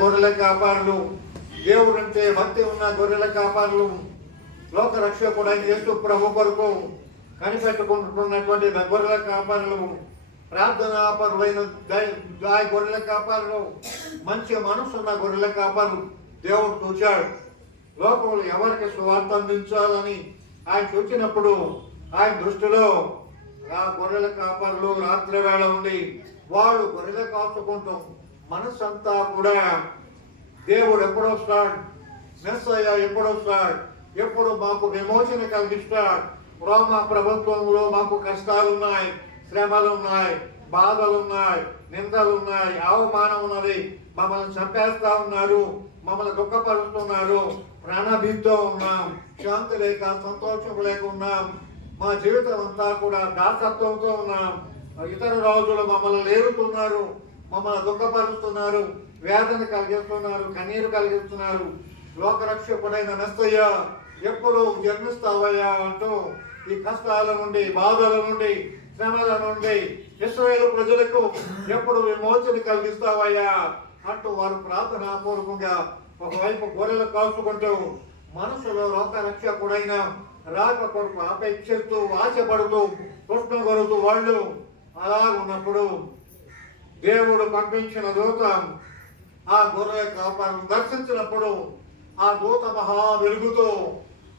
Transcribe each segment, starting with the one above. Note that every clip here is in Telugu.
గొర్రెల కాపారులు, దేవుడంటే భక్తి ఉన్న గొర్రెల కాపారులు, లోక రక్షకుడైన యేసు ప్రభు కొరకు కనిపెట్టుకుంటున్నటువంటి గొర్రెల కాపారులు, ప్రార్థనాపరులైన గొర్రెల కాపారులు, మంచి మనసున్న గొర్రెల కాపారులు దేవుడు చూచాడు. లోకంలో ఎవరికి సువార్త అందించాలని ఆయన చూచినప్పుడు ఆయన దృష్టిలో ఆ గొర్రెల కాపరులు రాత్రి వేళ ఉండి వాళ్ళు గొర్రెల కాచుకుంటాం మనసంతా కూడా దేవుడు ఎప్పుడొస్తాడు, మెస్సయ్య ఎప్పుడొస్తాడు, ఎప్పుడు మాకు విమోచన కలిగిస్తాడు. రోమా ప్రభుత్వంలో మాకు కష్టాలు ఉన్నాయి, శ్రమలు ఉన్నాయి, బాధలు ఉన్నాయి, నిందలు ఉన్నాయి, అవమానం ఉన్నది, మమ్మల్ని చంపేస్తా ఉన్నారు, మమ్మల్ని దుఃఖపరుస్తున్నారు, ప్రాణభీతితో ఉన్నాం, శాంతి లేక సంతోషం లేక ఉన్నాం, మా జీవితం అంతా కూడా దాసత్వంతో ఉన్నాం, ఇతర రోజులు మమ్మల్ని లేరుతున్నారు, మమ్మల్ని దుఃఖపరుస్తున్నారు, వేదన కలిగిస్తున్నారు, కన్నీరు కలిగిస్తున్నారు. లోకరక్షకుడైన మెస్సయ్య ఎప్పుడు జన్మిస్తావయ్యా అంటూ ఈ కష్టాల నుండి, బాధల నుండి, శ్రమల నుండి ఇశ్రాయేలు ప్రజలకు ఎప్పుడు విమోచన కలిగిస్తావయ్యా అంటూ వారు ప్రార్థనాపూర్వకంగా ఒకవైపు గొర్రెలు కాల్చుకుంటూ మనసులో లోకరక్షకుడైన రాక కొరకు అపేక్షిస్తూ ఆశపడుతూ కృష్ణ కొడుతూ వాళ్ళు అలా ఉన్నప్పుడు దేవుడు పంపించిన దూత ఆ గొర్రెల కాపరులను దర్శించినప్పుడు ఆ దూత మహా వెలుగుతో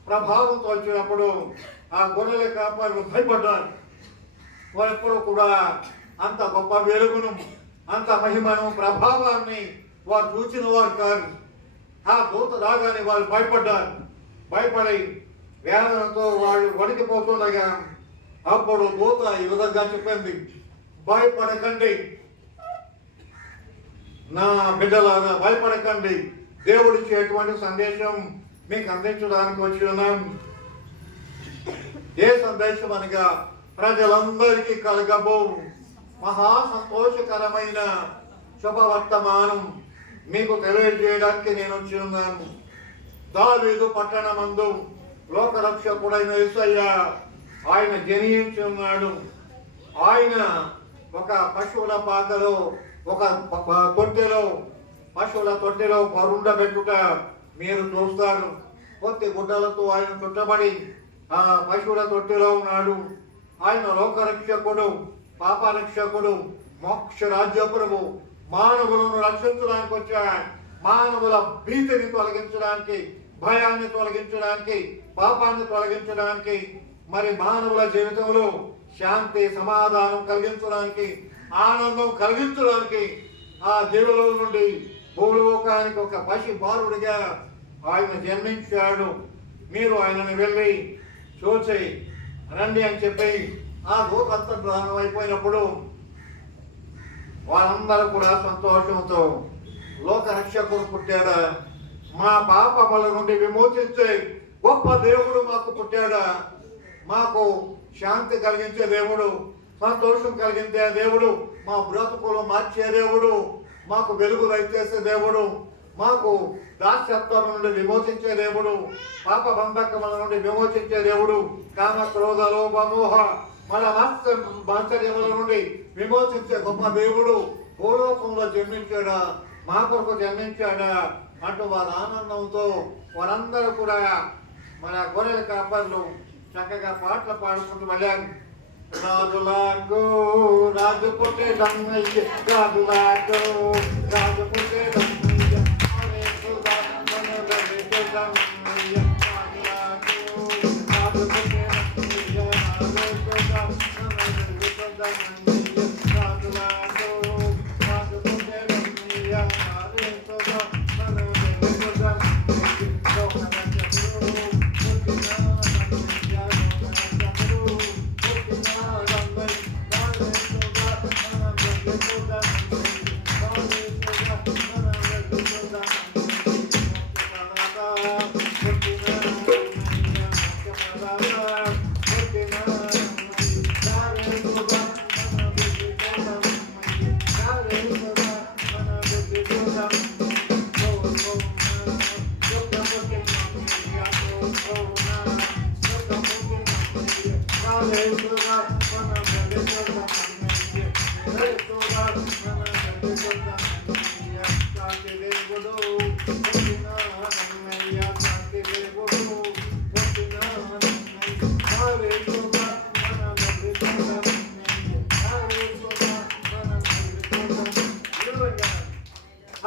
ప్రభావంతో వచ్చినప్పుడు ఆ గొర్రెల కాపరులు భయపడ్డారు. వారెప్పుడు కూడా అంత గొప్ప వెలుగును, అంత మహిమను, ప్రభావాన్ని వారు చూచిన వారు కాదు. ఆ దూత రాగానే వాళ్ళు భయపడ్డారు. భయపడి వేదనతో వాళ్ళు వణికిపోతుండగా అప్పుడు దూత ఈ విధంగా చెప్పింది, భయపడకండి నా బిడ్డలారా, భయపడకండి, దేవుడిచ్చేటువంటి సందేశం మీకు అందించడానికి వచ్చి ఉన్నాం. ఏ సందేశం అనగా ప్రజలందరికీ కలగబో మహా సంతోషకరమైన శుభవర్తమానం మీకు తెలియజేయడానికి నేను వచ్చి ఉన్నాను. దావీదు పట్టణమందు లోకరక్షకుడైన యేసయ్య ఆయన జనించి ఉన్నాడు. ఆయన ఒక పశువుల పాకలో, ఒక తొట్టెలో, పశువుల తొట్టెలో పరుండబెట్టుట మీరు చూస్తారు. కొద్ది గుడ్డలతో ఆయన చుట్టబడి ఆ పశువుల తొట్టెలో ఉన్నాడు. ఆయన లోకరక్షకుడు, పాపరక్షకుడు, మోక్ష రాజ్యప్రభు, మానవులను రక్షించడానికి వచ్చాడు. మానవుల భీతిని తొలగించడానికి, భయాన్ని తొలగించడానికి, పాపాన్ని తొలగించడానికి, మరి మానవుల జీవితంలో శాంతి సమాధానం కలిగించడానికి, ఆనందం కలిగించడానికి ఆ దేవుల నుండి భూలోకానికి ఒక పసి బాలుడిగా ఆయన జన్మించాడు. మీరు ఆయనను వెళ్ళి చూచి రండి అని చెప్పి ఆ దూతంతర్ధానం అయిపోయినప్పుడు వాళ్ళందరూ కూడా సంతోషంతో లోకరక్షకుడు పుట్టాడా, మా పాపముల నుండి విమోచించే గొప్ప దేవుడు మాకు పుట్టాడా, మాకు శాంతి కలిగించే దేవుడు, సంతోషం కలిగించే దేవుడు, మా బ్రతుకులు మార్చే దేవుడు, మాకు వెలుగు దయచేసే దేవుడు, మాకు దాస్యత్వం నుండి విమోచించే దేవుడు, పాప బంధకముల నుండి విమోచించే దేవుడు, కామ క్రోధ లోభ మోహ మన మాత్సర్యముల నుండి విమోచించే గొప్ప దేవుడు భూలోకంలో జన్మించాడా, మా కొరకు జన్మించాడా అంటూ వారి ఆనందంతో వారందరూ కూడా మన గొర్రెల కాపర్లు చక్కగా పాటలు పాడుకుంటూ వెళ్ళారు. రాజులాగో రాజు పుట్టే దమ్మయ్య, రాజులాగో రాజు పుట్టే దమ్మయ్య, రాజు పుట్టే దమ్మయ్య, రాజు పుట్టే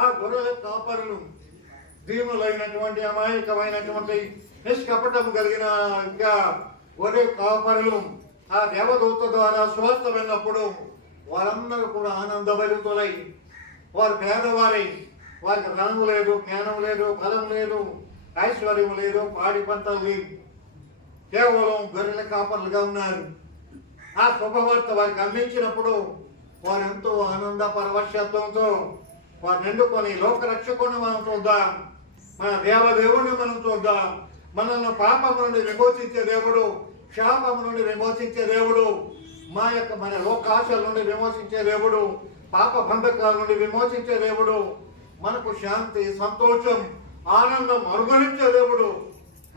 ఆ గొర్రెల కాపరులు దీనులైనటువంటి అమాయకమైనటువంటి నిష్కపటం కలిగిన ఇంకా గొర్రె కాపరులు ఆ దేవదూత ద్వారా స్వస్థ వెళ్ళినప్పుడు వారందరూ కూడా ఆనందభరితులై వారు పేదవారై వారికి ధనం లేదు, జ్ఞానం లేదు, బలం లేదు, ఐశ్వర్యం లేదు, పాడి పంటలు లేవు, కేవలం గొర్రెల కాపరులుగా ఉన్నారు. ఆ శుభవార్త వారికి అందించినప్పుడు వారు ఎంతో ఆనంద పరవశత్వంతో వారు నిండుకొని లోకరక్షకుని మనం చూద్దాం, మన దేవదేవుని మనం చూద్దాం, మనల్ని పాపం నుండి విమోచించే దేవుడు, శాపం నుండి విమోచించే దేవుడు, మన లోకాశల నుండి విమోచించే దేవుడు, పాప బంధకాల నుండి విమోచించే దేవుడు, మనకు శాంతి, సంతోషం, ఆనందం అనుగ్రహించే దేవుడు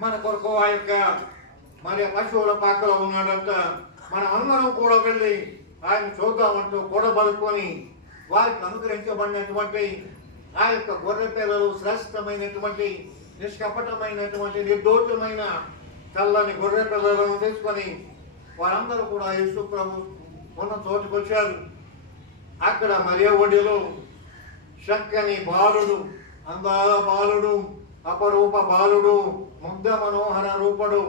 మన కొరకు ఆ యొక్క మరి పశువుల పాకలో ఉన్నాడంట. మన అందరం కూడా వెళ్ళి ఆయన చూద్దామంటూ కూడబలుకొని వారికి అనుగ్రహించబడినటువంటి ఆ యొక్క గొర్రె పిల్లలు శ్రేష్టమైనటువంటి నిష్కపటమైనటువంటి నిర్దోషమైన చల్లని గొర్రె పిల్లలను తీసుకొని వారందరూ కూడా యేసు ప్రభు ఉన్న చోటుకు వచ్చారు. అక్కడ మరియ ఒడిలో చక్కని బాలుడు, అందాల బాలుడు, అపరూప బాలుడు, ముగ్ధ మనోహర రూపడు,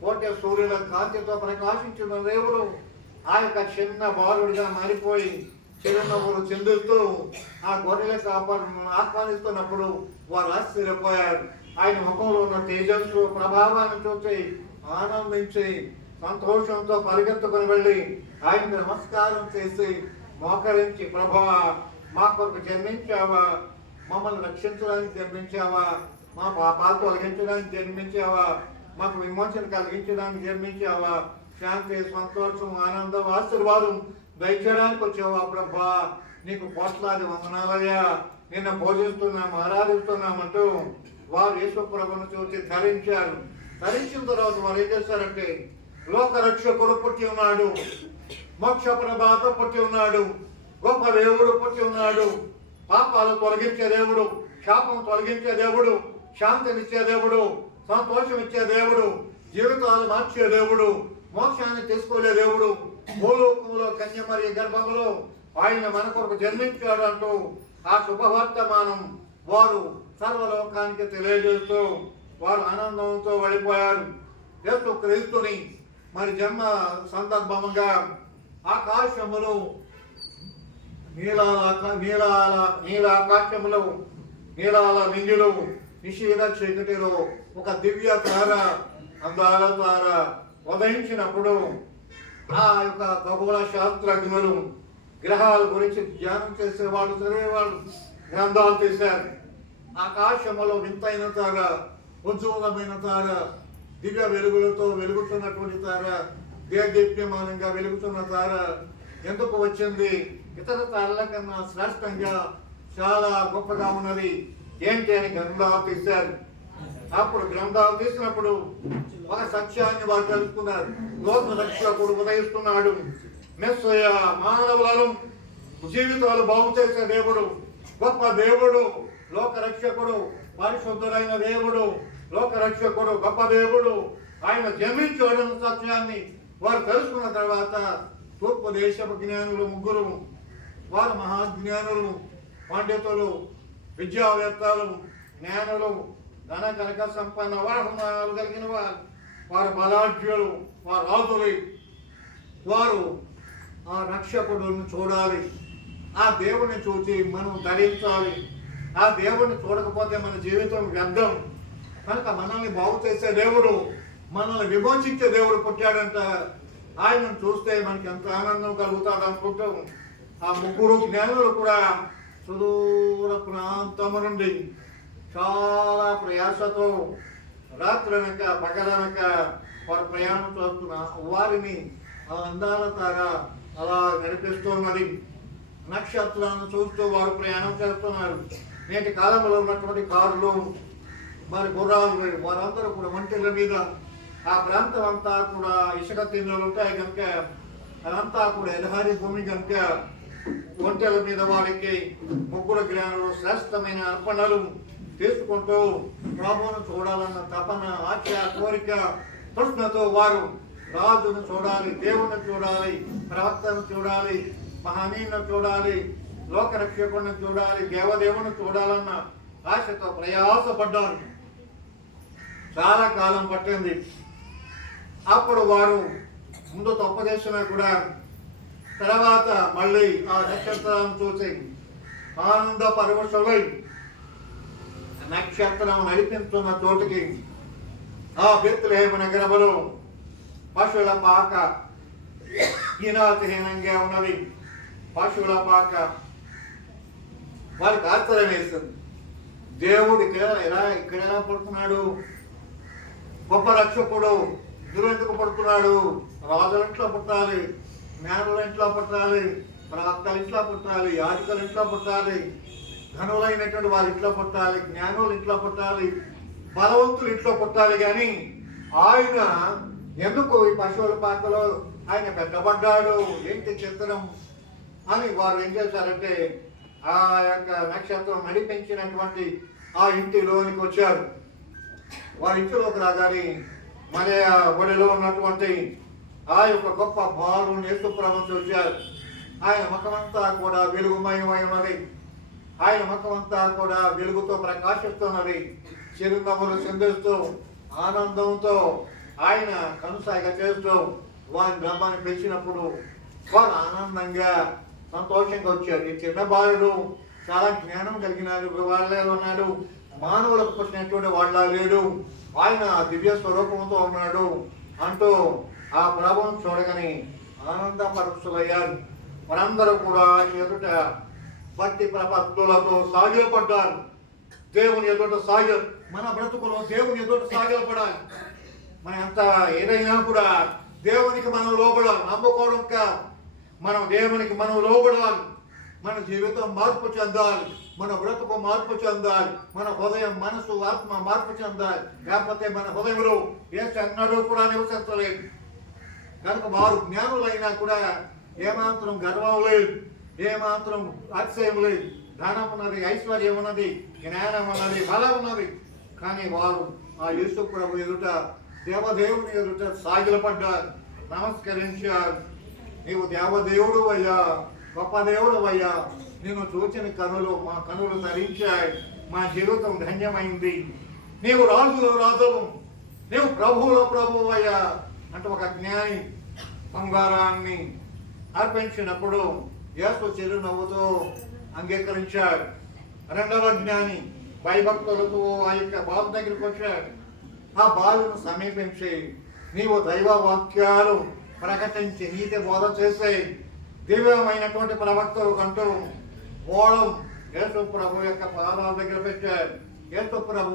కోటె సూర్యుల కాంతితో ప్రకాశించిన దేవుడు ఆ యొక్క చిన్న బాలుడిగా మారిపోయి చిరునవ్వులు చెందుతూ ఆ గొర్రెల కాపరులను ఆహ్వానిస్తున్నప్పుడు వారు ఆశ్చర్యపోయారు. ఆయన ముఖంలో ఉన్న తేజస్సు, ప్రభావాన్ని చూసి ఆనందించి సంతోషంతో పరిగెత్తుకుని వెళ్ళి ఆయనకు నమస్కారం చేసి మోకరించి, ప్రభా మా కొరకు జన్మించావా, మమ్మల్ని రక్షించడానికి జన్మించావా, మా పాపాలు తొలగించడానికి జన్మించావా, మాకు విమోచన కలిగించడానికి జన్మించావా, శాంతి, సంతోషం, ఆనందం, ఆశీర్వాదం దయచేయడానికి వచ్చావా ప్రభా, నీకు కోట్లాది వందనాలయ్యా, నిన్ను పూజిస్తున్నాం, ఆరాధిస్తున్నామంటూ వారు యేసు ప్రభువును చూసి ధరించారు. ధరించిన తర్వాత వారు ఏం చేశారంటే, లోకరక్షకుడు పుట్టి ఉన్నాడు, మోక్ష ప్రదాత పుట్టి ఉన్నాడు, గొప్ప దేవుడు పుట్టి ఉన్నాడు, పాపాలు తొలగించే దేవుడు, శాపం తొలగించే దేవుడు, శాంతినిచ్చే దేవుడు, సంతోషం ఇచ్చే దేవుడు, జీవితాలు మార్చే దేవుడు, మోక్షాన్ని తీసుకునే దేవుడు, భూలోకంలో కన్యమరి గర్భంలో ఆయన మన కొరకు జన్మించాడు అంటూ ఆ శుభవర్తమానం వారు సర్వలోకానికి తెలియజేస్తూ వారు ఆనందంతో వెళ్ళిపోయారు. యేసు క్రీస్తుని మరి జన్మ సందర్భంగా ఆకాశములో నీలాకాశములో నీలాల నింగిలో నిషేధ చీకటిలో ఒక దివ్య తార, అందాల తార ఉదయించినప్పుడు ఆ యొక్క ఖగోళ శాస్త్రజ్ఞులు గ్రహాల గురించి ధ్యానం చేసేవాళ్ళు, చదివేవాళ్ళు గ్రంథాలు తీశారు. ఆకాశములో వింతైన తార, ఉజ్వలమైన తార, దివ్య వెలుగులతో వెలుగుతున్నటువంటి తార, దేదీప్యమానంగా వెలుగుతున్న తార ఎందుకు వచ్చింది, ఇతర తారల కన్నా శ్రేష్టంగా చాలా గొప్పగా ఉన్నది ఏంటి అని గ్రంథాలు తీశారు. అప్పుడు గ్రంథాలు తీసినప్పుడు ఒక సత్యాన్ని వారు తెలుసుకున్నారు. లోక రక్షకుడు ఉదయిస్తున్నాడు, మెస్సయ్య మానవులను జీవితాలు బాగు చేసే దేవుడు, గొప్ప దేవుడు, లోక రక్షకుడు, పరిశుద్ధుడైన దేవుడు, లోక రక్షకుడు, గొప్ప దేవుడు ఆయన జన్మించాడు సత్యాన్ని వారు తెలుసుకున్న తర్వాత తూర్పు దేశపు జ్ఞానులు ముగ్గురు, వారు మహాజ్ఞానులు, పండితులు, విద్యావేత్తలు, జ్ఞానులు, ధన కనక సంపన్న వాహనాలు కలిగిన వారు బలాఢ్యులు, వారు రాజులు. వారు ఆ రక్షకుడును చూడాలి, ఆ దేవుని చూసి మనం ధరించాలి. ఆ దేవుని చూడకపోతే మన జీవితం వ్యర్థం. కనుక మనల్ని బాగు చేసే దేవుడు, మనల్ని విమోచించే దేవుడు పుట్టాడంట. ఆయనను చూస్తే మనకి ఎంత ఆనందం కలుగుతాడు అనుకుంటూ ఆ ముగ్గురు జ్ఞానులు కూడా సుదూర ప్రాంతము నుండి చాలా ప్రయాసతో రాత్రనక పగలనక వారు ప్రయాణం చేస్తున్న వారిని ఆ అందాల తార అలా నడిపిస్తున్నది. నక్షత్రాలను చూస్తూ వారు ప్రయాణం చేస్తున్నారు. నేటి కాలంలో ఉన్నటువంటి కారులు, మరి గుర్రాలు, వారందరూ కూడా ఒంటెల మీద, ఆ ప్రాంతం అంతా కూడా ఇసుక తిన్నెలు ఉంటాయి కనుక అదంతా కూడా ఎడహారి భూమి కనుక ఒంటెల మీద వారికి ముగ్గురు జ్ఞానులు శ్రేష్టమైన అర్పణలు తీసుకుంటూ ప్రభువును చూడాలన్న తపన, ఆశ, కోరిక, తృష్ణతో వారు రాజును చూడాలి, దేవుని చూడాలి, ప్రవక్తను చూడాలి, మహనీయులను చూడాలి, లోకరక్షకుడిని చూడాలి, దేవదేవుని చూడాలన్న ఆశతో ప్రయాసపడ్డారు. చాలా కాలం పట్టింది. అప్పుడు వారు ముందు తప్పు చేసినా కూడా తర్వాత మళ్ళీ ఆ నక్షత్రాలను చూసి ఆనంద పరవశులై నక్షత్రం నడిపిస్తున్న చోటుకి ఆ బెత్లెహేము నగరములో పశువుల పాక ఈనాతిహీనంగా ఉన్నది. పశువుల పాక వారికి ఆశ్చర్యం వేస్తుంది. దేవుడు ఇక్కడ ఎలా పడుతున్నాడు? గొప్ప రక్షకుడు ఎందుకు పడుతున్నాడు? రాజుల ఇంట్లో పుట్టాలి, జ్ఞానుల ఇంట్లో పుట్టాలి, ప్రవక్తల ఇంట్లో పుట్టాలి, యాజకుల ఇంట్లో పుట్టాలి, ధనులైనటువంటి వాళ్ళ ఇంట్లో పుట్టాలి, జ్ఞానుల ఇంట్లో పుట్టాలి, బలవంతులు ఇంట్లో పుట్టాలి. కానీ ఆయన ఎందుకు ఈ పశువుల పాకలో ఆయన పెట్టబడ్డాడు? ఏంటి చిత్రం అని వారు ఏం చేశారంటే ఆ యొక్క నక్షత్రం నడిపించినటువంటి ఆ ఇంటిలోనికి వచ్చారు. వారి ఇంటిలోకి రాగానే మన ఒడిలో ఉన్నటువంటి ఆ యొక్క గొప్ప బాలుని యేసుప్రభువు చూశారు. ఆయన ముఖమంతా కూడా వెలుగుమయమై ఉన్నది. ఆయన ముఖమంతా కూడా వెలుగుతో ప్రకాశిస్తున్నది. చిరునవ్వులు చిందిస్తూ ఆనందంతో ఆయన కనుసాగ చేస్తూ వారిని రమ్మని పిలిచినప్పుడు వారు ఆనందంగా సంతోషంగా వచ్చారు. ఈ చిన్న బాలుడు చాలా జ్ఞానం కలిగినాడు, వాళ్ళే ఉన్నాడు, మానవులకు పుట్టినటువంటి వాళ్ళ లేడు, ఆయన దివ్య స్వరూపంతో ఉన్నాడు అంటూ ఆ ప్రభువును చూడగానే ఆనంద పరవశులయ్యారు. వారందరూ కూడా ఆయన ఎదుట భక్తి ప్రపత్తులతో సాగిలపడ్డారు. దేవుని ఎదుట మన బ్రతుకులో దేవుని ఎదుట సాగిలపడాలి. మన ఎంత ఏదైనా కూడా దేవునికి మనం లోబడాలి, నమ్ముకోవడం కాదు. మనం దేవునికి మనం లోబడాలి. మన జీవితం మార్పు చెందాలి, మన బ్రతుకు మార్పు చెందాలి, మన హృదయం, మనసు, ఆత్మ మార్పు చెందాలి. లేకపోతే మన హృదయంలో ఏ చెన్నడూ కూడా నివసించలేదు. కనుక వారు జ్ఞానులైనా కూడా ఏమాత్రం గర్వం లేదు, ఏమాత్రం అతిశయం లేదు. ధనం ఉన్నది, ఐశ్వర్యం ఉన్నది, జ్ఞానం ఉన్నది, బలం ఉన్నది. కానీ వారు ఆ యేసు ప్రభు ఎదుట, దేవదేవుని ఎదుట సాగిలపడ్డారు, నమస్కరించారు. నీవు దేవదేవుడు అయ్యా, గొప్ప దేవుడు అయ్యా, నేను చూచిన కనులు మా కనులు తరించాయి, మా జీవితం ధన్యమైంది. నీవు రాజులో రాజువు, నీవు ప్రభువులో ప్రభువు అయ్యా అంటే ఒక జ్ఞాని బంగారాన్ని అర్పించినప్పుడు యేసు చిరునవ్వుతో అంగీకరించాడు. రెండవ జ్ఞాని భయభక్తులతో ఆ యొక్క బాబు దగ్గరికి వచ్చాడు. ఆ బాలును సమీపించి నీవు దైవ వాక్యాలు ప్రకటించి నీతి బోధ చేసే దివ్యమైనటువంటి ప్రవక్తలు అంటూ ఓడం యేసు ప్రభు యొక్క పాదాల దగ్గర పెట్టాడు. యేసు ప్రభు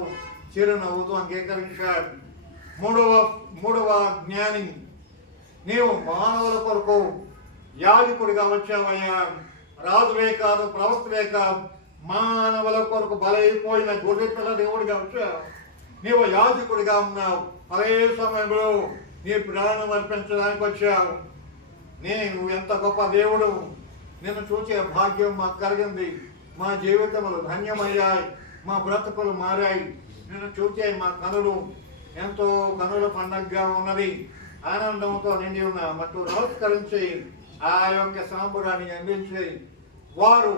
చిరునవ్వుతో అంగీకరించాడు. మూడవ జ్ఞాని నీవు మానవుల కొరకు యాజకుడిగా వచ్చావయ్యా, రాజువే కాదు, ప్రవక్తవే కాదు, మానవుల కొరకు బలైపోయిన గొర్రె పిల్ల దేవుడిగా వచ్చావు. నీవు యాజకుడిగా ఉన్నావు. అదే సమయంలో నీ ప్రాణం అర్పించడానికి వచ్చావు. నేను ఎంత గొప్ప దేవుడు, నిన్ను చూసే భాగ్యం మాకు కలిగింది. మా జీవితములు ధన్యమయ్యాయి, మా బ్రతుకులు మారాయి. నిన్ను చూసే మా కనులు ఎంతో కనుల పండగగా ఉన్నది, ఆనందంతో నిండి ఉన్న మట్టు నమస్కరించి ఆ యొక్క సాంబురాన్ని అందించి వారు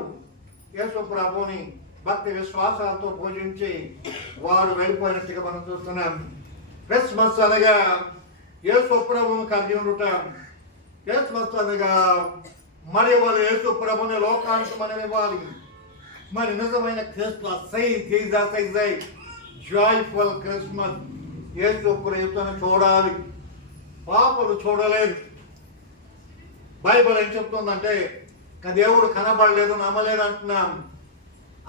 యేసు ప్రభువుని భక్తి విశ్వాసాలతో పూజించి వారు వెళ్ళిపోయినట్టుగా మనం చూస్తున్నాం. క్రిస్మస్ అనగా యేసు ప్రభువును కలిగి ఉండటం. క్రిస్మస్ అనగా మరి వాళ్ళు యేసు ప్రభుని లోకానికి మనం ఇవ్వాలి. మరి నిజమైన Christmas say Jesus is a joyful Christmas. యేసు ప్రభువును చూడాలి, పాపలు చూడలేదు. బైబిల్ ఏం చెప్తుందంటే దేవుడు కనబడలేదు, నమ్మలేదు అంటున్నాం.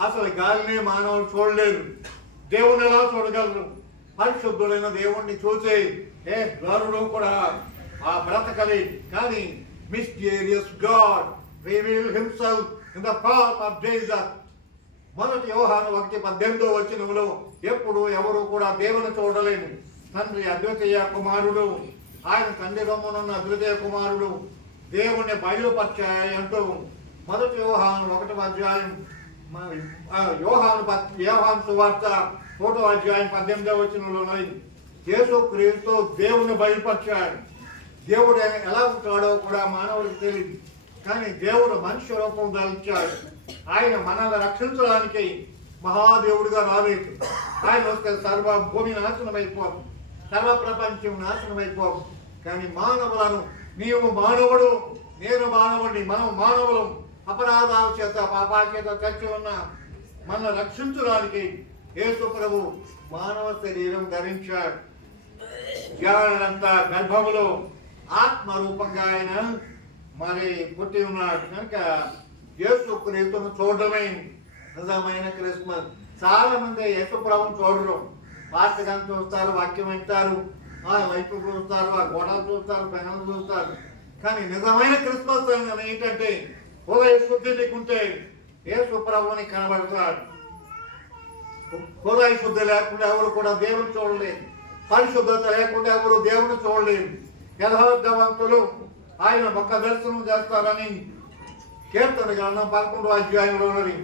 అసలు గాలిని మానవుడు చూడలేదు. దేవుని ఎలా చూడగలరు? పరిశుద్ధులైన దేవుణ్ణి చూసే ఏ గరుడు కూడా ఆ బ్రతకలి. కానీ mysterious God reveal himself in the form of Jesus. మొదటి యోహాను 1:18 ఎప్పుడు ఎవరు కూడా దేవుని చూడలేము. తండ్రి అద్వితీయ కుమారుడు, ఆయన తండ్రి రొమ్మునున్న అద్వితీయ కుమారుడు దేవుణ్ణి బయలుపరిచాయి అంటూ మొదటి యోహాను 1 యోహాను సువార్త 1:18 యేసు క్రీస్తు దేవుని బయలుపరిచాడు. దేవుడు ఎలా ఉంటాడో కూడా మానవుడికి తెలియదు. కానీ దేవుడు మనిషి రూపం దాల్చాడు. ఆయన మనల్ని రక్షించడానికి మహాదేవుడిగా రాలేదు. ఆయన వస్తే సర్వ భూమి నాశనం అయిపోవు, సర్వ ప్రపంచం నాశనం అయిపోవు. కానీ మానవులను, నీవు మానవుడు, నేను మానవుడిని, మనం మానవులు అపరాధాల చేత పాపాల చేత చచ్చి ఉన్న మనల్ని రక్షించడానికి యేసు ప్రభు మానవ శరీరం ధరించాడు. జాగ్రత్త గర్భములో ఆత్మరూపంగా ఆయన మరి పుట్టి ఉన్నాడు. కనుక యేసు క్రీస్తును చూడడమే నిజమైన క్రిస్మస్. చాలా మంది యేసు ప్రభుని చూడరు. వాస్తగాన్ని చూస్తారు, వాక్యం వింటారు, ఆ లైఫ్ చూస్తారు, ఆ గోడలు చూస్తారు, పెనలు చూస్తారు. కానీ నిజమైన క్రిస్మస్ ఏంటంటే హృదయ శుద్ధి లేకుంటే యేసు ప్రభుని కనబడతాడు. హృదయ శుద్ధి లేకుండా ఎవరు కూడా దేవుని చూడలేదు. పరిశుద్ధత లేకుండా ఎవరు దేవుని చూడలేదు. యథార్థవంతులు ఆయన ఒక్క దర్శనం చేస్తారని కీర్తన గ్రంథం 11వ అధ్యాయంలో ఉన్నది.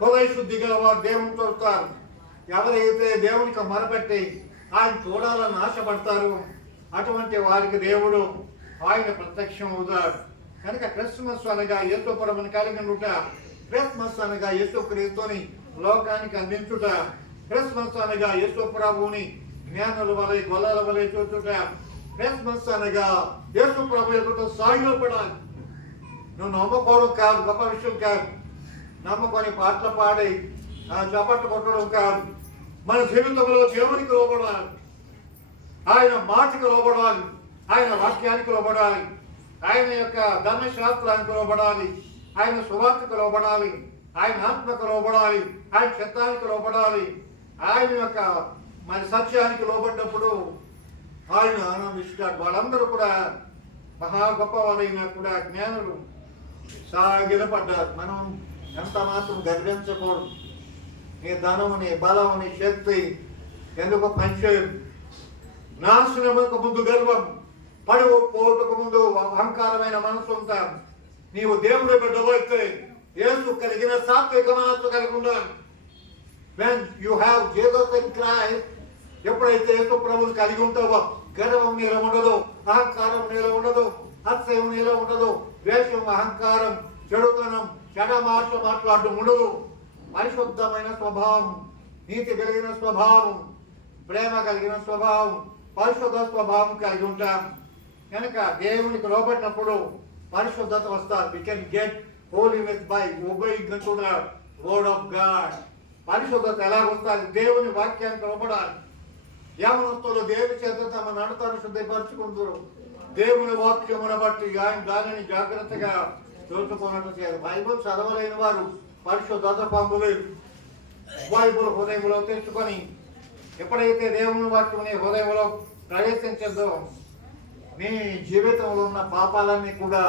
హృదయ శుద్ధి గల వారు దేవుని చూస్తారు. ఎవరైతే దేవునికి మొరపెట్టి ఆయన చూడాలని ఆశపడతారు అటువంటి వారికి దేవుడు ఆయన ప్రత్యక్షం అవుతాడు. కనుక క్రిస్మస్ అనగా యేసు ప్రభుని కలిగి ఉండుట, క్రిస్మస్ అనగా యేసు క్రీస్తుని లోకానికి అందించుట, క్రిస్మస్ అనగా యేసు ప్రభువుని జ్ఞానుల వలె గొల్లల వలె చూచుట, క్రిస్మస్ అనగా యేసు ప్రభు ఎదుట సాగిలపడాలి. నువ్వు నమ్మకోవడం కాదు, గొప్ప విషయం కాదు. నమ్మకొని పాటలు పాడి చప్పట్లు కొట్టడం కాదు. మన జీవితంలో దేవునికి లోబడాలి, ఆయన మాటకు లోబడాలి, ఆయన వాక్యానికి లోబడాలి, ఆయన యొక్క ధర్మశాస్త్రానికి లోబడాలి, ఆయన సువార్తకు లోబడాలి, ఆయన ఆత్మకు లోబడాలి, ఆయన చిత్తానికి లోబడాలి. ఆయన యొక్క మరి సత్యానికి లోబడినప్పుడు ఆయన ఆనందిస్తాడు. వాళ్ళందరూ కూడా మహా గొప్ప వాళ్ళైనా కూడా జ్ఞానులు సాగిలపడ్డారు. మనం ఎంత మాత్రం గర్వించకూడదు. నీ ధనము, నీ బలము, నీ శక్తి ఎందుకు పనిచేయదు. నాశనముకు ముందు గర్వం, పడువు పోటుకు ముందు అహంకారమైన మనసు ఉంటారు. నీవు దేవుడి బిడ్డవు అయితే యేసు కలిగిన సాత్విక మనస్సు కలిగి ఉండాలి. When you have Jesus in Christ, ఎప్పుడైతే యేసు ప్రభువుని కలిగి ఉంటావో గర్వం నీలో ఉండదు, అహంకారం నీలో ఉండదు, అత్సయం నీలో ఉండదు, ద్వేషం, అహంకారం, చెడుతనం, చెడ మాటలు మాట్లాడడం ఉండదు. పరిశుద్ధమైన స్వభావం, నీతి కలిగిన స్వభావం, ప్రేమ కలిగిన స్వభావం, పరిశుద్ధ స్వభావం కలిగి ఉంటాం. కనుక దేవునికి లోబడినప్పుడు పరిశుద్ధత వస్తారు. We can get holiness by obeying to the word of God. పరిశుద్ధత ఎలా వస్తుంది? దేవుని వాక్యానికి లోబడాలి. యవనస్తులు దేవుని చేత తమ నడతను శుద్ధిపరచుకుంటారు. దేవుని వాక్యమును బట్టి ఆయన దానిని జాగ్రత్తగా చూసుకున్నట్టు చేయాలి. బైబుల్ చదవలేని వారు పరిశుద్ధత పొందలేరు. బైబుల్ హృదయంలో తెచ్చుకొని ఎప్పుడైతే దేవుని వాక్యం నీ హృదయంలో ప్రవేశించదో నీ జీవితంలో ఉన్న పాపాలన్నీ కూడా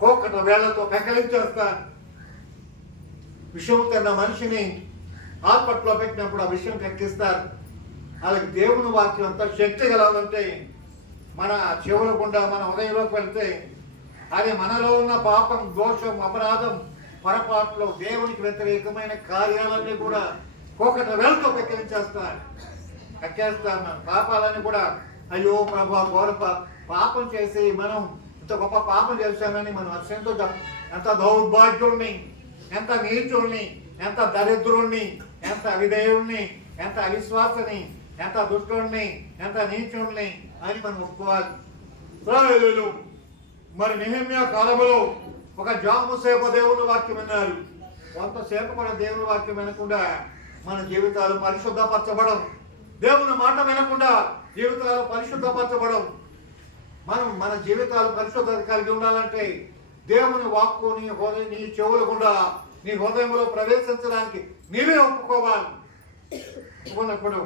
కోకట వేళ్లతో పెకలించేస్తాను. విషయం తిన్న మనిషిని హాస్పిటల్లో పెట్టినప్పుడు ఆ విషయం కక్కిస్తారు. అలాగే దేవుని వాక్యం అంతా శక్తి కలవాలంటే మన చెవుల గుండా మన హృదయంలోకి వెళ్తే అది మనలో ఉన్న పాపం, దోషం, అపరాధం, పొరపాట్లు, దేవునికి వ్యతిరేకమైన కార్యాలన్నీ కూడా కోకట వేళ్లతో పెకలించేస్తారు. కక్కేస్తాను మన పాపాలన్నీ కూడా. అయ్యో ప్రభా, ఘోర పాపం చేసి మనం ఇంత గొప్ప పాపం చేశామని మనం అత్యంత ఎంత దౌర్భాగ్యుణ్ణి, ఎంత నీచుణ్ణి, ఎంత దరిద్రుణ్ణి, ఎంత అవిధేయుణ్ణి, ఎంత అవిశ్వాసని, ఎంత దుష్టుణ్ణి, ఎంత నీచుణ్ణి అని మనం ఒప్పుకోవాలి. మరి నెహెమ్యా కాలంలో ఒక జాము సేపు దేవుని వాక్యం విన్నారు. కొంతసేపు కూడా దేవుని వాక్యం వినకుండా మన జీవితాలు పరిశుద్ధపరచబడం. దేవుని మాట వినకుండా జీవితాలు పరిశుద్ధపరచబడం. మనం మన జీవితాలు పరిశుద్ధత కలిగి ఉండాలంటే దేవుని వాక్కు నీ హృదయం, నీ చెవులు గుండా నీ హృదయంలో ప్రవేశించడానికి నీవే ఒప్పుకోవాలి. ఒప్పుకున్నప్పుడు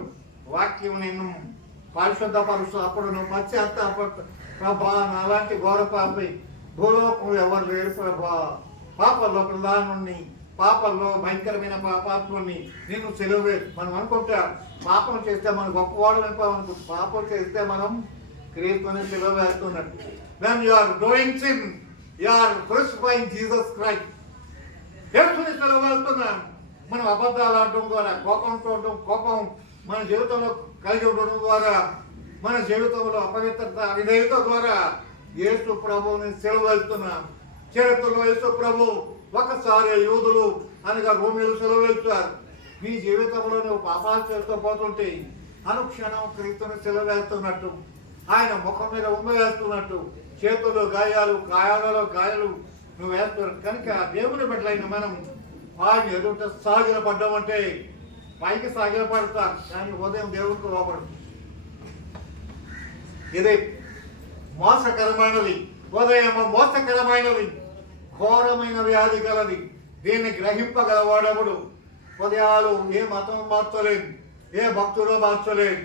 వాక్యం నిన్ను పరిశుద్ధపరుస్తూ అప్పుడు నువ్వు పశ్చాత్తాపడు. ప్రభా, అలాంటి ఘోర పాపి భూలోకం ఎవరు లేరు ప్రభా, పాపల్లో ప్రధానుణ్ణి, పాపల్లో భయంకరమైన పాపాత్ముని నేను సెలవు. మనం అనుకుంటా పాపం చేస్తే మనం గొప్పవాళ్ళు అనుకో, పాపం చేస్తే మనం క్రీస్తుని సెలవు వేస్తున్నట్టు. When you are doing sin, you are crucifying Jesus Christ. యేసుని సెలవు వేస్తున్నాం. మనం అబద్ధాలు ఆడటం ద్వారా, కోపం చూడటం, కోపం మన జీవితంలో కలిగి ఉండడం ద్వారా, మన జీవితంలో అపవిత్రత, అవిధేయత ద్వారా యేసు ప్రభువుని సెలవు వెళ్తున్నాం. చరిత్రలో యేసు ప్రభు ఒకసారి యూదులు అనగా రోమిలు సెలవు వేస్తారు, నీ జీవితంలో నువ్వు పాపాలు చేస్తూ పోతుంటే అనుక్షణం క్రీస్తుని సెలవు వేస్తున్నట్టు, ఆయన ముఖం మీద ఉమ్మ వేస్తున్నట్టు, చేతుల్లో గాయాలు, గాయాలలో గాయాలు నువ్వు వేస్తున్నావు. కనుక దేవుని బిడ్డలైన మనం ఆయన ఎదుట సాగిల పడ్డామంటే పైకి సాగిల పడతాం, కానీ ఉదయం దేవునికి లోపడు. ఇది మోసకరమైనది, ఉదయం మోసకరమైనది, ఘోరమైన వ్యాధి గలది. దీన్ని గ్రహింపగలవాడవుడు. ఉదయాలు ఏ మతం మార్చలేదు, ఏ భక్తుడు మార్చలేదు.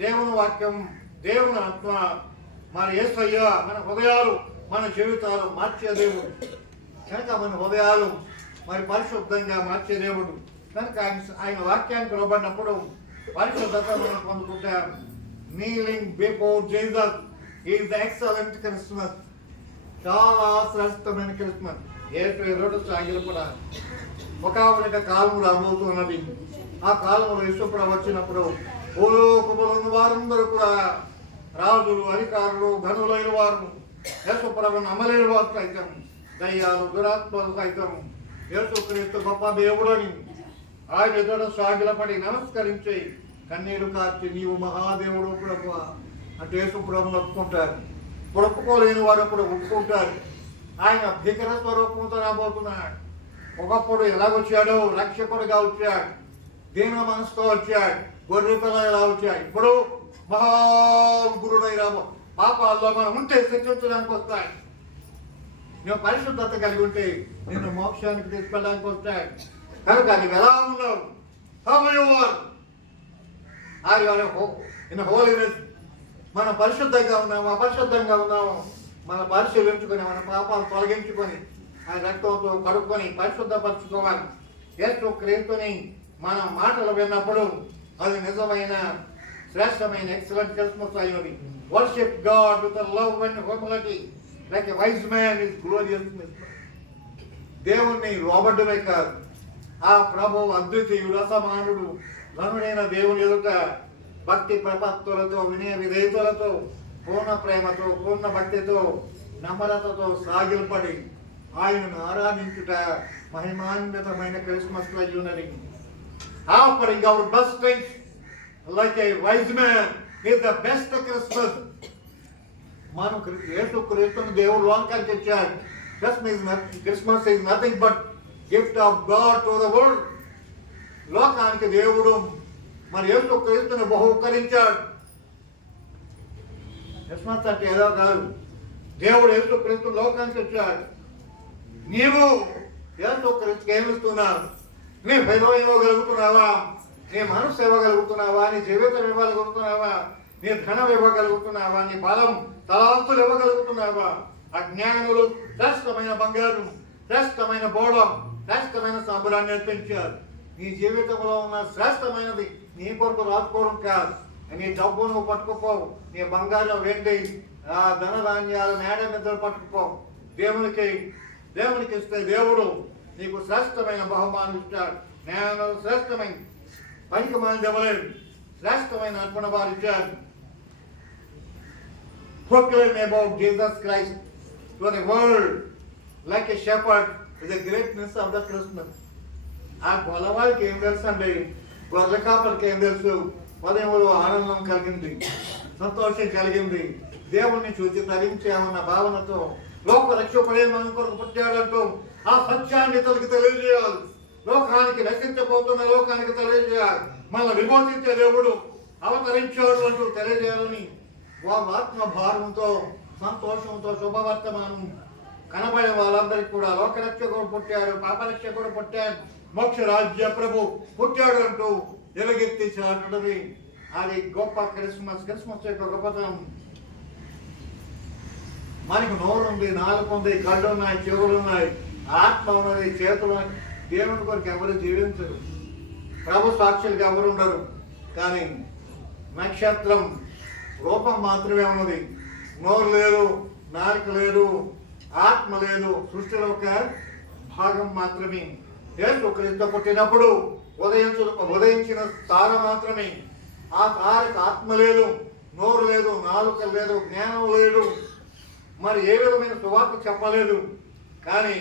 దేవుని వాక్యం, దేవుని ఆత్మ, మన యేసయ్య మన హృదయాలు, మన జీవితాలు మార్చే దేవుడు. కనుక మన హృదయాలు మరి పరిశుద్ధంగా మార్చే దేవుడు. కనుక ఆయన వాక్యానికి లోబడినప్పుడు పరిశుద్ధత మనం పొందుకుంటాం. Kneeling before Jesus is the excellent Christmas. చాలా శ్రేష్టమైన క్రిస్మస్. ఏడు సాగిలపడ ఒక కాలం రాబోతున్నది. ఆ కాలంలో యేసుప్రభు వచ్చినప్పుడు భూలోకములో ఉన్న వారందరూ కూడా, రాజులు, అధికారులు, ఘనులైన వారు, యేసుప్రభును నమ్మలేని వారు సైతం, దయ్యాలు, దురాత్మలు సైతం యేసుక్రీస్తు గొప్ప దేవుడని ఆయన ఎదుట సాగిలపడి నమస్కరించి కన్నీరు కార్చి నీవు మహాదేవుడు ప్రభు అంటే యేసుప్రభుని ఒప్పుకుంటారు. ఒప్పుకోలేని వారు అప్పుడు ఒప్పుకుంటారు. ఆయన భీకర స్వరూపంతో రాబోతున్నాడు. ఒకప్పుడు ఎలాగొచ్చాడో రక్షకుడిగా వచ్చాడు, దీన మనసుతో వచ్చాడు, గొర్రె పిల్ల ఎలా వచ్చాడు. ఇప్పుడు మహాగురుడై రాబో పాపాల్లో మనం ఉంటే శిక్షించడానికి వస్తాడు. నువ్వు పరిశుద్ధత కలిగి ఉంటే నిన్ను మోక్షానికి తీసుకెళ్ళడానికి వస్తాడు. కనుక నీవు ఎలా ఉన్నావు? హోలీనెస్. మనం పరిశుద్ధంగా ఉన్నాము, అపరిశుద్ధంగా ఉన్నాము. మన పరిశీలించుకొని, మన పాపాలు తొలగించుకొని, ఆయన రక్తంతో కడుక్కొని పరిశుద్ధపరచుకోవాలి. యేసు క్రీస్తుని మన మాటలు విన్నప్పుడు అది నిజమైన శ్రేష్టమైన ఎక్సలెంట్ క్రిస్మస్ అయినది. Worship God with love and humility like a wise man is glorious. దేవుణ్ణి లోబడ్డమే కాదు, ఆ ప్రభు అద్వితీయుడు, అసమానుడు, ఘనుడైన దేవుని ఎదుట భక్తి ప్రపత్తులతో, వినయ విధేయతలతో, పూర్ణ ప్రేమతో, పూర్ణ భక్తితో, నమ్రతతో సాగిలపడి ఆయనను ఆరాధించుట మహిమాన్వితమైన క్రిస్మస్ ఉన్నది. Offering our best things like A wise man is the best Christmas. మనం యేసు క్రీస్తుని దేవుడు లోకానికి ఇచ్చాడు. Christmas is nothing but gift of God to the world. లోకానికి దేవుడు మరి యేసు క్రీస్తుని బహుకరించాడు. క్రిస్మస్ అంటే ఏదో కాదు, దేవుడు యేసు క్రీస్తు లోకానికి వచ్చాడు. నీవు యేసు క్రీస్తుకి ఏమిస్తున్నావు? నీ భయం ఇవ్వగలుగుతున్నావా? నీ మనసు ఇవ్వగలుగుతున్నావా? నీ జీవితం ఇవ్వగలుగుతున్నావా? నీ ధనం ఇవ్వగలుగుతున్నావా? నీ బలం, తలాంతులు ఇవ్వగలుగుతున్నావా? అజ్ఞానులు శ్రేష్టమైన బంగారం, శ్రేష్టమైన బోడం, శ్రేష్టమైన సాంబరాన్ని నేర్పించారు. నీ జీవితంలో ఉన్న శ్రేష్టమైనది నీ కొరకు రాసుకోవడం కాదు. నీ డబ్బు నువ్వు పట్టుకుపోవు, నీ బంగారం వెండి, ఆ ధనధాన్యాలు మేడ నిద్ర పట్టుకుపోవు. దేవునికి ఇస్తే దేవుడు నీకు శ్రేష్టమైన బహుమానం ఇచ్చాడు. నేను శ్రేష్టమైన పనికి మాని ఇవ్వలేదు, శ్రేష్టమైన అర్పణ వారు ఇచ్చారు. Proclaim about Jesus Christ to the world like a shepherd is the greatness of the Christmas. ఆ గొల్లవాడికి ఏం తెలుసు అండి? గొర్రె కాపరికి ఏం తెలుసు? ఉదయంలో ఆనందం కలిగింది, సంతోషం కలిగింది, దేవుణ్ణి చూసి తరించామన్న భావనతో లోక రక్షకుడే మన కొరకు పుట్టాడంటూ ఆ సత్యాన్ని తనకి తెలియజేయాలి. లోకానికి నశించబోతున్న లోకానికి తెలియజేయాలి. మన విమోచించే దేవుడు అవతరించాడు అంటూ తెలియజేయాలని వారు ఆత్మ భారంతో, సంతోషంతో శుభవర్తమానం కనబడే వాళ్ళందరికీ కూడా లోకరక్షకుడు పుట్టాడు, పాపరక్షకుడు పుట్టాడు, మోక్ష రాజ్య ప్రభు పుట్టాడు అంటూ ఎలుగెత్తి చాటడమే అది గొప్ప క్రిస్మస్. క్రిస్మస్ యొక్క గొప్పతనం. మనకు నోరు ఉంది, నాలుగు ఉంది, కళ్ళు ఉన్నాయి, చెవులు ఉన్నాయి, ఆత్మ ఉన్నది, చేతులు ఉన్నాయి. దేవుని కొరకు ఎవరు జీవించరు, ప్రభు సాక్షులకు ఎవరు ఉండరు. కానీ నక్షత్రం రూపం మాత్రమే ఉన్నది, నోరు లేదు, నాలుక లేదు, ఆత్మ లేదు, సృష్టిలో ఒక భాగం మాత్రమే. యేసు క్రీస్తు పుట్టినప్పుడు ఉదయించిన తార మాత్రమే. ఆ తారకు ఆత్మ లేదు, నోరు లేదు, నాలుక లేదు, జ్ఞానం లేదు, మరి ఏ విధమైన సువార్త చెప్పలేదు. కానీ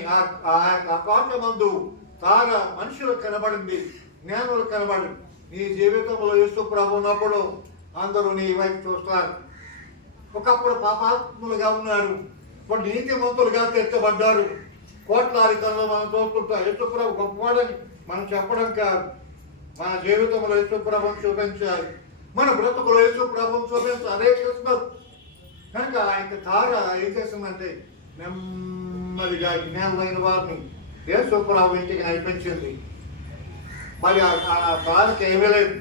ఆకాశమందు తార మనుషులకు కనబడింది, జ్ఞానులకు కనబడింది. నీ జీవితంలో యేసు ప్రభు ఉన్నప్పుడు అందరూ నీ వైపు చూస్తారు. ఒకప్పుడు పాపాత్ములుగా ఉన్నారు, ఇప్పుడు నీతిమంతులుగా తీర్చబడ్డారు. కోట్లాది కల్లో మనం చూస్తుంటాం. యేసు ప్రభు గొప్పవాడని మనం చెప్పడం కాదు, మన జీవితంలో యేసు ప్రభువును చూపించాలి, మన బ్రతుకులో యేసు ప్రభువును చూపించాలి. అదే క్రిస్మస్. కనుక ఆ యొక్క తార ఏం చేసిందంటే నెమ్మదిగా జ్ఞానులైన వారిని యేసు ప్రభు ఇంటికి నడిపించింది. మరి ఆ తారకి ఏమీ లేదు,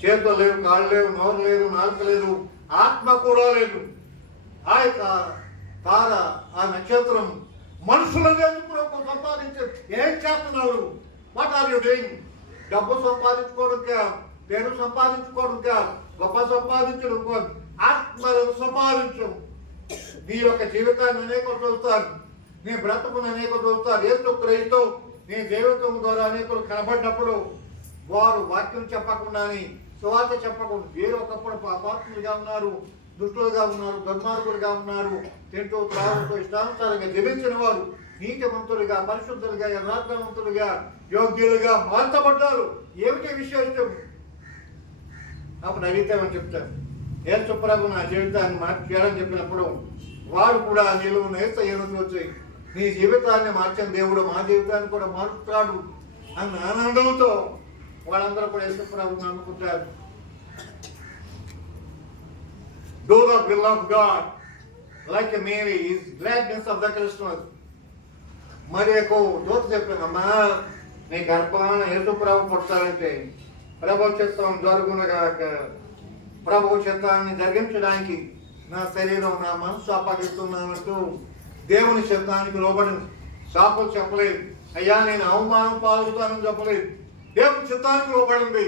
చేతులు లేవు, కాళ్ళు లేవు, నోరు లేదు, నాలుక లేదు, ఆత్మ కూడా లేదు. ఆ యొక్క తార, ఆ నక్షత్రం మనుషులను ఎందుకు సంపాదించారు? ఏం చేస్తున్నారు? What are you doing? డబ్బు సంపాదించుకోవడం కాదు, పేరు సంపాదించుకోవడం కాదు, గొప్ప సంపాదించడం కాదు, ఆత్మలను సంపాదించు. నీ యొక్క జీవితాన్ని అనేకలు చూస్తారు, నీ బ్రతుకును అనేకలు చూస్తారు. యేసు క్రీస్తు నీ జీవితం ద్వారా అనేకులు కనబడినప్పుడు వారు వాక్యం చెప్పకుండానే, సువార్త చెప్పకుండా, వీరు ఒకప్పుడు పాపాత్ములుగా ఉన్నారు, దుష్టులుగా ఉన్నారు, దుర్మార్గులుగా ఉన్నారు, తింటూ త్రాగుతూ ఇష్టానుసారంగా జీవించిన వారు నీతిమంతులుగా, పరిశుద్ధులుగా, యథార్థవంతులుగా, యోగ్యులుగా మార్చబడ్డారు. ఏమిటి విశేషం? అప్పుడు అడిగితేమని చెప్తారు, యేసు ప్రభు నా జీవితాన్ని మార్చేయాలని చెప్పినప్పుడు వారు కూడా నీళ్ళు నేస్తయ్యను వచ్చి నీ జీవితాన్ని మార్చిన దేవుడు మా జీవితాన్ని కూడా మారుస్తాడు అన్న ఆనందంతో వాళ్ళందరూ కూడా యేసు ప్రభువుని నమ్ముకుంటారు. Do the will of God like Mary is gladness of the Christmas. మరియకు దూత చెప్పానమ్మా, నీ గర్భాన యేసు ప్రభు పుట్టాలంటే ప్రభు చిత్తం జరుగునగాక, ప్రభు చిత్తాన్ని జరిగించడానికి నా శరీరం, నా మనసు అప్పగిస్తున్నానంటూ దేవుని చిత్తానికి లోబడింది. సాకులు చెప్పలేదు, అయ్యా నేను అవమానం పాల్గొతానని చెప్పలేదు. దేవుని చిత్తానికి లోబడింది,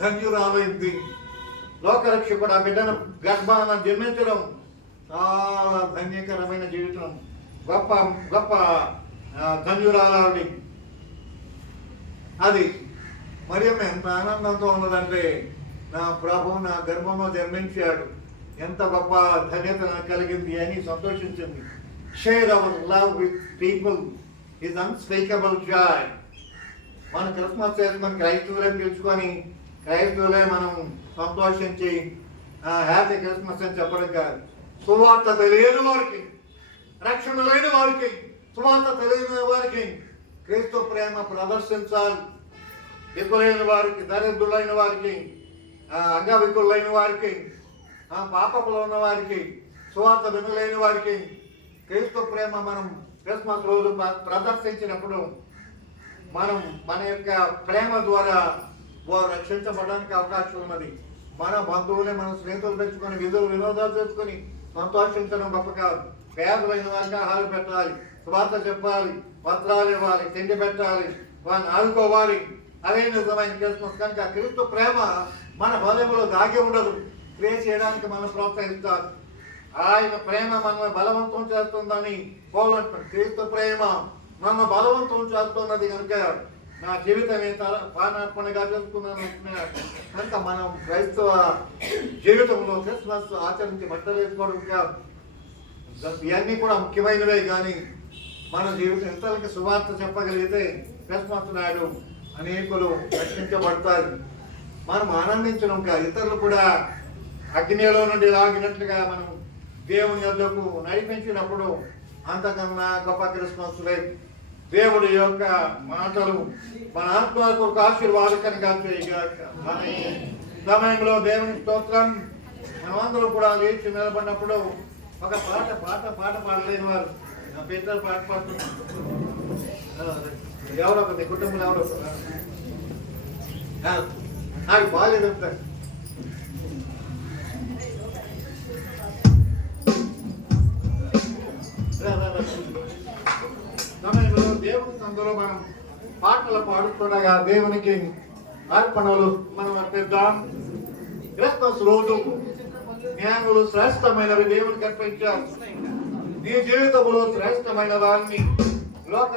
ధన్యురాలైంది. లోకరక్షకుడు ఆ బిడ్డను గర్భాన జన్మించడం చాలా ధన్యకరమైన జీవితం. గొప్ప గొప్ప ధన్యురాలి అది. మరియమ్మ ఎంత ఆనందంతో ఉన్నదంటే, నా ప్రభు నా గర్భంలో జన్మించాడు, ఎంత గొప్ప ధన్యత నాకు కలిగింది అని సంతోషించింది. Share our love with people is unspeakable joy. మన క్రిస్మస్ చేసుకొని క్రైస్తవులే పిలుచుకొని క్రైస్తవులే మనం సంతోషించి హ్యాపీ క్రిస్మస్ అని చెప్పడం కాదు. సువార్త తెలియని వారికి, రక్షణ లేని వారికి, సువార్త తెలియని వారికి క్రీస్తు ప్రేమ ప్రదర్శించాలి. దిక్కులేని వారికి, దరిద్రులైన వారికి, అంగవికులైన వారికి, పాపకులు ఉన్న వారికి, సువార్త వినలేని వారికి క్రీస్తు ప్రేమ మనం క్రిస్మస్ రోజు ప్రదర్శించినప్పుడు మనం మన యొక్క ప్రేమ ద్వారా వారు రక్షించబడడానికి అవకాశం ఉన్నది. మన బంధువులే, మన స్నేహితులు తెచ్చుకొని విధులు వినోదాలు తెచ్చుకొని సంతోషించడం గొప్ప కాదు. పేదలైన వారికి ఆహారం పెట్టాలి, సువార్త చెప్పాలి, పత్రాలు ఇవ్వాలి, తిండి పెట్టాలి, వారిని ఆదుకోవాలి. అదే నిజమైన క్రిస్మస్. కనుక క్రీస్తు ప్రేమ మన హృదయంలో దాగి ఉండదు, ప్రే చేయడానికి మనం ప్రోత్సహిస్తారు. ఆయన ప్రేమ మనల్ని బలవంతం చేస్తుందని పోలంటారు. క్రీస్తు ప్రేమ నన్ను బలవంతం చేస్తున్నది కనుక నా జీవితమే పానార్పణగా చేసుకున్నాను. కనుక మనం క్రైస్తవ జీవితంలో క్రిస్మస్ ఆచరించి బట్టలు వేసుకోవడం కాదు, ఇవన్నీ కూడా ముఖ్యమైనవే. కానీ మన జీవితం ఇతరులకి సువార్త చెప్పగలిగితే క్రిస్మస్ నాడు అనేకులు రక్షించబడతారు. మనం ఆనందించడం కాదు, ఇతరులు కూడా అగ్నిలో నుండి లాగినట్లుగా మనం దేవుని యొద్దకు నడిపించినప్పుడు అంతకన్నా గొప్ప క్రిస్మస్ లేదు. దేవుడి యొక్క మాటలు మన ఆత్మలకు ఒక ఆశీర్వాదకరంగా చేయగాక. మన సమయంలో దేవుని స్తోత్రం. మనమందరూ కూడా లేచి నిలబడినప్పుడు ఒక పాట పాడలేని వారు నా పిల్లలు పాట పాడుతున్నారు. ఎవరో ఒక మీ కుటుంబంలో ఎవరో నాకు బాగాలేదు. సమయంలో దేవుని సందులో మనం పాటలు పాడుతుండగా దేవునికి అర్పణలు మనం అర్పిద్దాం. క్రిస్మస్ రోజు జ్ఞానులు శ్రేష్టమైనవి దేవునికి అర్పించారు. నీ జీవితంలో శ్రేష్టమైన దాన్ని లోక